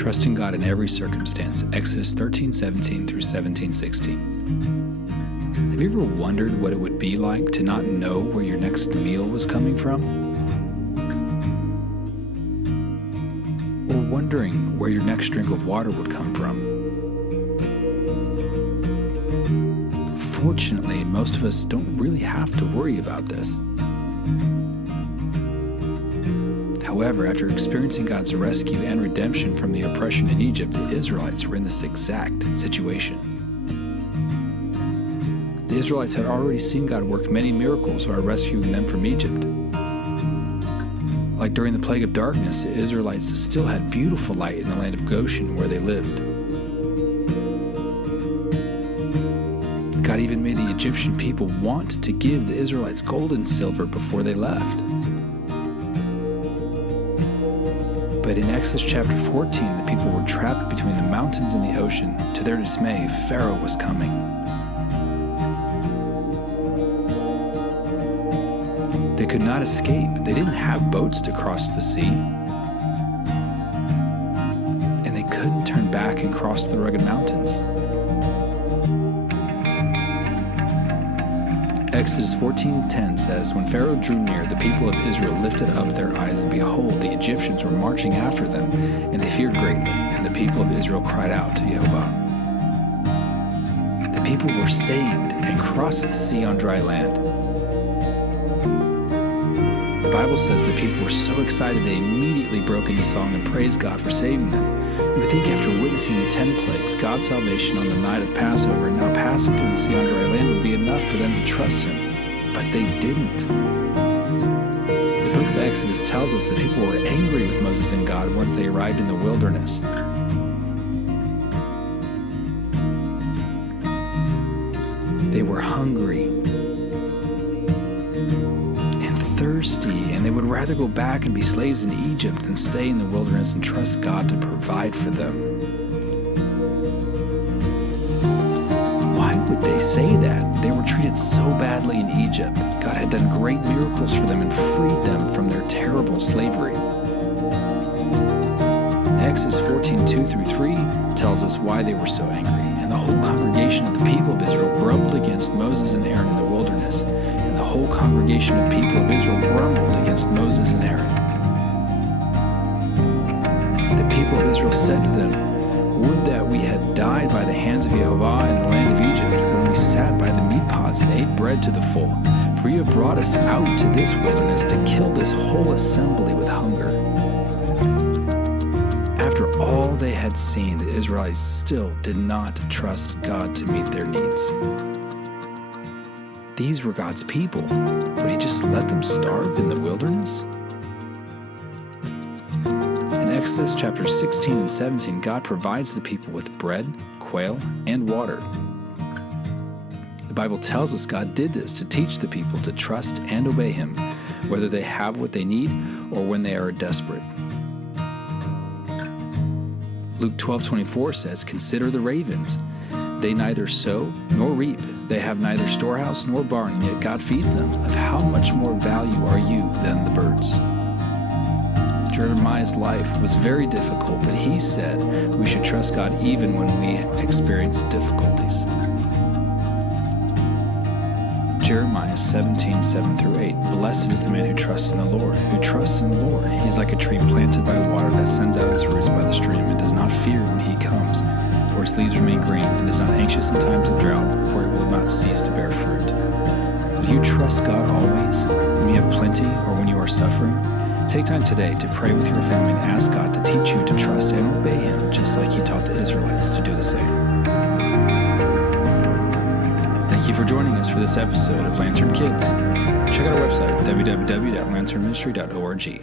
Trusting God in every circumstance, Exodus 13:17 through 17:16. Have you ever wondered what it would be like to not know where your next meal was coming from? Or wondering where your next drink of water would come from? Fortunately, most of us don't really have to worry about this. However, after experiencing God's rescue and redemption from the oppression in Egypt, the Israelites were in this exact situation. The Israelites had already seen God work many miracles while rescuing them from Egypt. Like during the plague of darkness, the Israelites still had beautiful light in the land of Goshen where they lived. God even made the Egyptian people want to give the Israelites gold and silver before they left. But in Exodus chapter 14, the people were trapped between the mountains and the ocean. To their dismay, Pharaoh was coming. They could not escape. They didn't have boats to cross the sea. And they couldn't turn back and cross the rugged mountains. Exodus 14:10 says, "When Pharaoh drew near, the people of Israel lifted up their eyes, and behold, the Egyptians were marching after them, and they feared greatly, and the people of Israel cried out to Jehovah." The people were saved and crossed the sea on dry land. The Bible says the people were so excited they immediately broke into song and praised God for saving them. You would think after witnessing the 10 plagues, God's salvation on the night of Passover, and now passing through the sea on dry land would be enough for them to trust Him. But they didn't. The book of Exodus tells us that people were angry with Moses and God once they arrived in the wilderness. They were hungry and thirsty, and they would rather go back and be slaves in Egypt than stay in the wilderness and trust God to provide for them. Why would they say that? They were treated so badly in Egypt. God had done great miracles for them and freed them from their terrible slavery. Exodus 14:2 through 3 tells us why they were so angry. And the whole congregation of the people of Israel grumbled against Moses and Aaron in the wilderness. And the whole congregation of people of Israel grumbled against Moses and Aaron. The people of Israel said to them, "Would that we had died by the hands of Jehovah in the land of Egypt, when we sat by the meat pots and ate bread to the full. For you have brought us out to this wilderness to kill this whole assembly with hunger." After all they had seen, the Israelites still did not trust God to meet their needs. These were God's people. Would He just let them starve in the wilderness? In Exodus chapters 16 and 17, God provides the people with bread, quail, and water. The Bible tells us God did this to teach the people to trust and obey Him, whether they have what they need or when they are desperate. Luke 12:24 says, "Consider the ravens. They neither sow nor reap. They have neither storehouse nor barn, and yet God feeds them. Of how much more value are you than the birds?" Jeremiah's life was very difficult, but he said we should trust God even when we experience difficulties. Jeremiah 17:7 through 8. "Blessed is the man who trusts in the Lord, who trusts in the Lord. He is like a tree planted by water that sends out its roots by the stream and does not fear when he comes, for its leaves remain green, and is not anxious in times of drought, for it will not cease to bear fruit." Will you trust God always, when you have plenty or when you are suffering? Take time today to pray with your family and ask God to teach you to trust and obey Him, just like He taught the Israelites to do the same. Thank you for joining us for this episode of Lantern Kids. Check out our website, www.lanternministry.org.